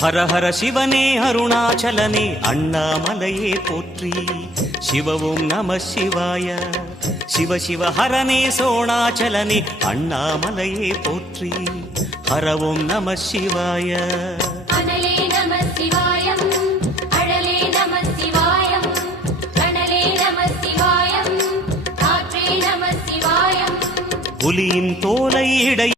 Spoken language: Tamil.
ஹர ஹர சிவனே அருணாச்சலனே அண்ணாமலையே போற்றி. சிவவும் நம சிவாய. சிவ சிவ ஹரனே சோணாச்சலனே அண்ணாமலையே போற்றி. ஹரவும் நம சிவாய. அனலே நம சிவாயம், அழலே நம சிவாயம், கனலே நம சிவாயம், காற்றே நம சிவாயம். புலியின் தோலை இடை